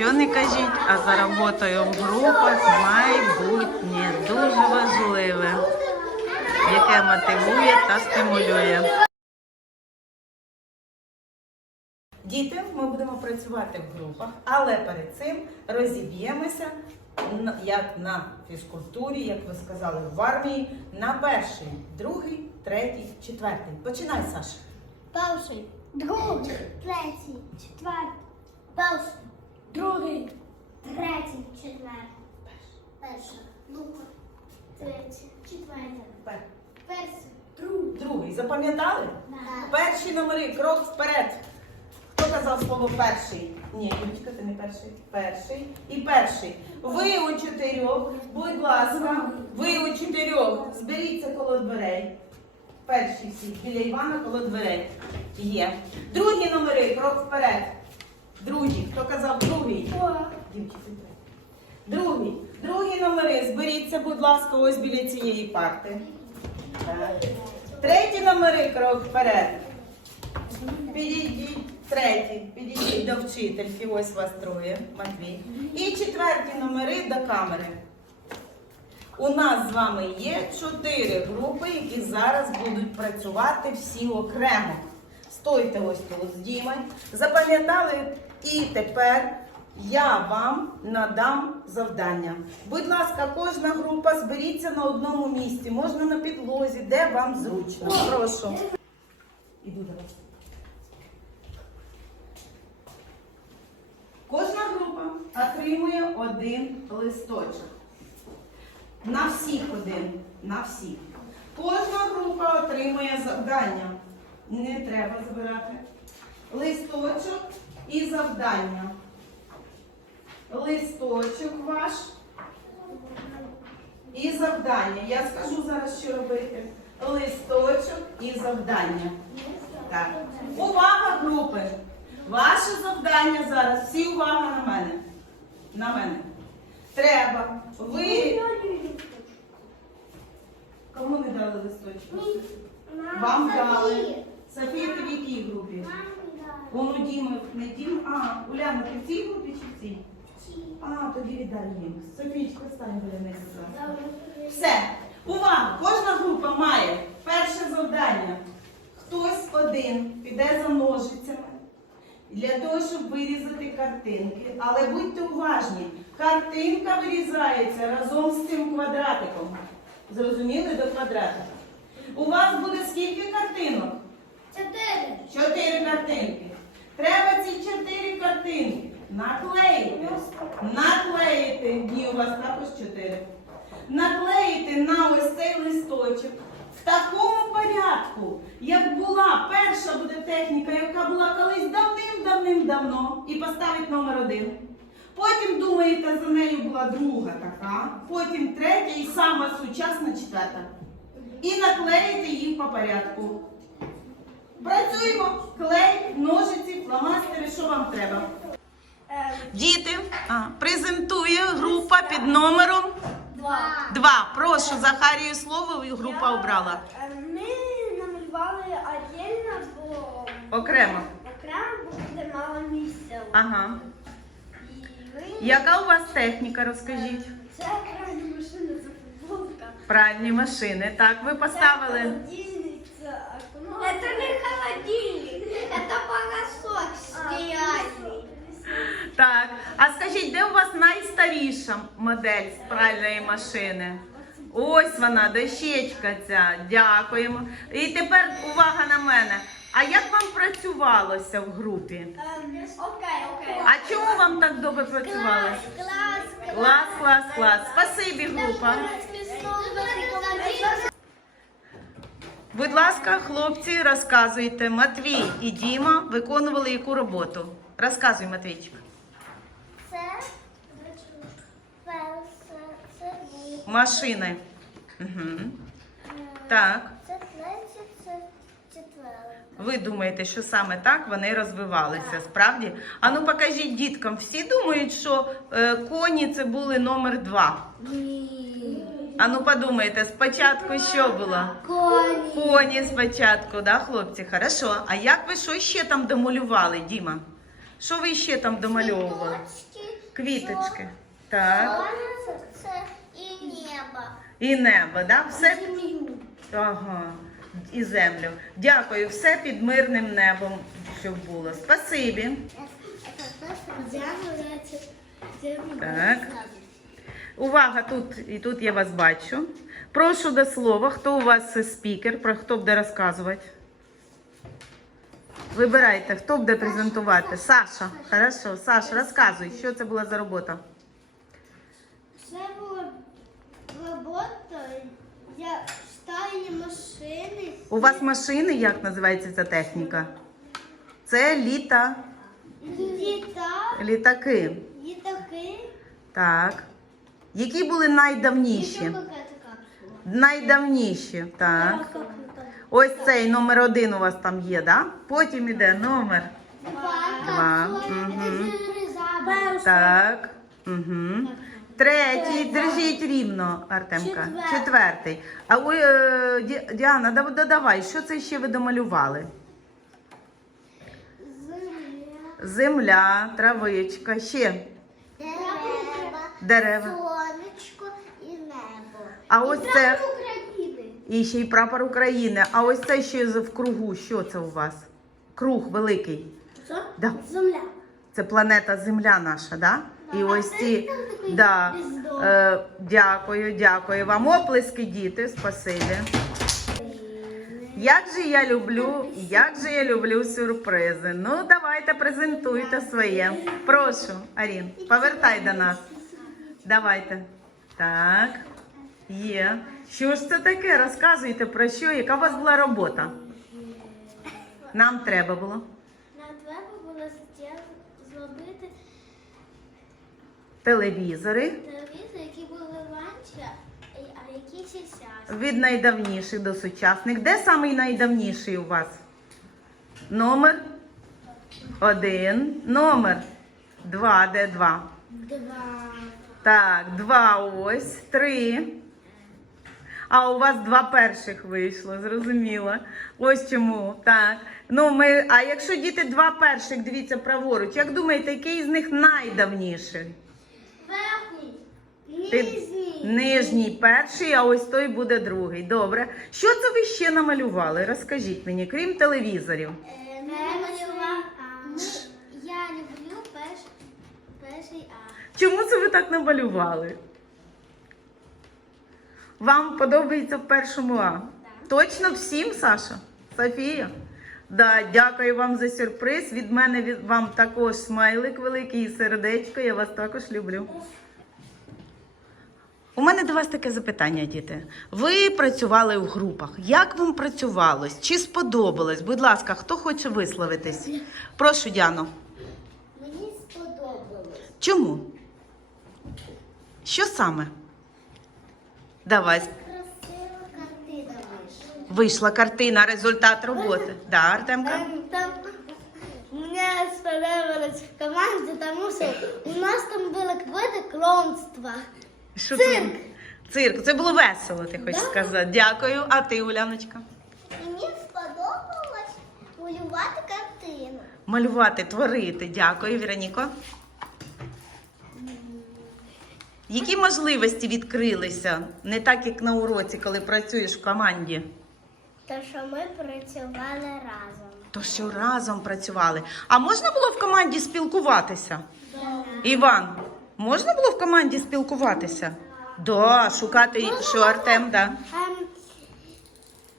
що не кажіть, а за роботою в групах майбутнє дуже важливе, яке мотивує та стимулює. Діти, ми будемо працювати в групах, але перед цим розіб'ємося, як на фізкультурі, як ви сказали, в армії, на перший, другий, третій, четвертий. Починай, Саша. Перший, другий, третій, четвертий. Перший, другий, третій, четвертий. Перша, друга, третя, четверта. Пер- Перший, другий. Другий. Запам'ятали? Перші номери, крок вперед. Хто казав слово перший? Ні, Юлічка, ти не перший. Перший і перший. Ви у чотирьох, будь ласка, ви у чотирьох. Зберіться коло дверей. Перші всі біля Івана коло дверей. Є. Другі номери, крок вперед. Другі. Хто казав другий? Другий. Другі номери. Зберіться, будь ласка, ось біля цієї парти. Так. Треті номери, крок вперед. Підійдіть, третій, підійдіть до вчительки, ось вас троє, Матвій. І четверті номери до камери. У нас з вами є чотири групи, які зараз будуть працювати всі окремо. Стойте ось тут з Дімою. Запам'ятали? І тепер я вам надам завдання. Будь ласка, кожна група зберіться на одному місці, можна на підлозі, де вам зручно. Прошу. Іду до вас. Кожна група отримує один листочок. На всіх один. На всіх. Кожна група отримує завдання. Не треба забирати. Листочок і завдання. Листочок ваш і завдання. Я скажу зараз, що робити. Листочок і завдання. Так. Увага, групи! Ваше завдання зараз. Всі увага на мене. На мене. Треба. Ви. Кому не дали листочок? Вам дали. Софія, ти в якій групі? Воно Діма, не Дім. А, Уляна, ти в цій групі чи в цій? А, тоді віддай їм. Софійчка, стань біля них. Все. Увага! Кожна група має перше завдання. Хтось один піде за ножицями для того, щоб вирізати картинки. Але будьте уважні, картинка вирізається разом з цим квадратиком. Зрозуміли до квадратика? У вас буде скільки картинок? Чотири. Чотири картинки. Треба ці чотири картинки наклеїти. Наклеїти. Ні, у вас також чотири. Наклеїти на ось цей листочок. В такому порядку, як була перша буде техніка, яка була колись давним-давним-давно, і поставить номер один. Потім, думаєте, за нею була друга така, потім третя і сама сучасна четверта. І наклеїте їх по порядку. Працюємо. Клей, ножиці, фломастери, що вам треба Діти, а, презентує група під номером Два. 2. Прошу, Захарію слово, і група обрала. Е, Ми намалювали отдельно, бо Окремо. окремо буде мало місця. Ага. І ви... Яка у вас техніка, розкажіть? Це крайня машина, це футболка. Пральні машини. Так, ви поставили. Холодильник, це аккумулятор. Это не холодильник, это порошок стиральный. Так. А скажіть, де у вас найстаріша модель з машини? Ось вона, дощечка ця. Дякуємо. І тепер увага на мене. А як вам працювалося в групі? Окей, окей. А чому вам так добре працювалося? класс, Клас, клас, клас. Спасибі, група. Будь ласка, хлопці, розказуйте. Матвій і Діма виконували яку роботу? Розказуй, Матвійчик. Це перше, це Машини. Угу. Так. Це третє, це четверте. Ви думаєте, що саме так вони розвивалися, справді? А ну покажіть діткам. Всі думають, що е, коні це були номер два. Ні. А ну подумайте, спочатку що було? Коні. Коні спочатку, да, хлопці? Хорошо. А як ви що ще там домалювали, Діма? Що ви ще там домальовували? Точки. Квіточки. Так. Сонце. І небо, да? Все Землю. Ага, і землю. Дякую, все під мирним небом, щоб було. Спасибі. Так. Увага, тут і тут я вас бачу. Прошу до слова, хто у вас спікер, про хто буде розказувати? Вибирайте, хто буде презентувати. Саша. Хорошо, Саша, розказуй, що це була за робота. Це була робота я сталі машини. У вас машини, як називається ця техніка? Це літа, Літа, літаки. літаки. Так. Які були найдавніші? Найдавніші, так. Ось цей номер один у вас там є, да? Потім іде номер. Два. Мгм. Так. Угу. Третій. Держіть рівно, Артемка. Четвертий. Четвертий. А ви, е, Ді- Діана, да- додавай, що це ще ви домалювали? Земля, травичка, ще Дерева, дерева. сонечко і небо. А ось це. України. І ще й прапор України. А ось це ще з- в кругу. Що це у вас? Круг великий. Що? Да. Земля. Це планета Земля наша, да? І ось ці. Да. Е, дякую, дякую вам. Оплески, діти, спасибі. Як же я люблю, як же я люблю сюрпризи. Ну, давайте презентуйте своє. Прошу, Арін, повертай до нас. Давайте. Так. Є. Що ж це таке? Розказуйте про що, яка у вас була робота? Нам треба було. Нам треба було зробити Телевізори. телевізор, які були раніше, а які зараз. Від найдавніших до сучасних. Де самий найдавніший у вас? Номер один. Номер два. Де два? Два. Так, два ось. Три. А у вас два перших вийшло, зрозуміло. Ось чому. Так. Ну, ми, а якщо діти два перших, дивіться праворуч, як думаєте, який з них найдавніший? Ти- Нижній. Нижній перший, а ось той буде другий. Добре. Що це ви ще намалювали? Розкажіть мені, крім телевізорів. Е, намалював. Я люблю перш, перший А. Чому це ви так намалювали? Вам подобається в першому А? Точно всім, Саша? Софія? Да, дякую вам за сюрприз. Від мене від вам також смайлик великий і сердечко. Я вас також люблю. У мене до вас таке запитання, діти. Ви працювали в групах. Як вам працювалось? Чи сподобалось? Будь ласка, хто хоче висловитись? Прошу, Діано. Мені сподобалось. Чому? Що саме? Давай. Красива картина вийшла. Вийшла картина, результат роботи. Да, Артемка? Там, там мне сподобалось в команде, потому что у нас там было какое-то клонство. Що Цирк. Це? Цирк. Це було весело, ти хочеш Да. сказати. Дякую. А ти, Уляночка? Мені сподобалось малювати картину. Малювати, творити. Дякую, Віроніко. Які можливості відкрилися? Не так, як на уроці, коли працюєш в команді. То, що ми працювали разом. То що разом працювали. А можна було в команді спілкуватися? Іван, можна було в команді спілкуватися? Да, шукати, що Артем, да. Ем,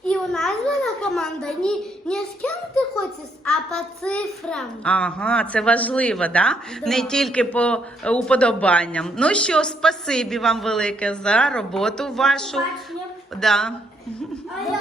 і у нас була команда не, не з ким ти хочеш, а по цифрам. Ага, це важливо, да? Не тільки по уподобанням. Ну що, спасибі вам велике за роботу вашу. Да.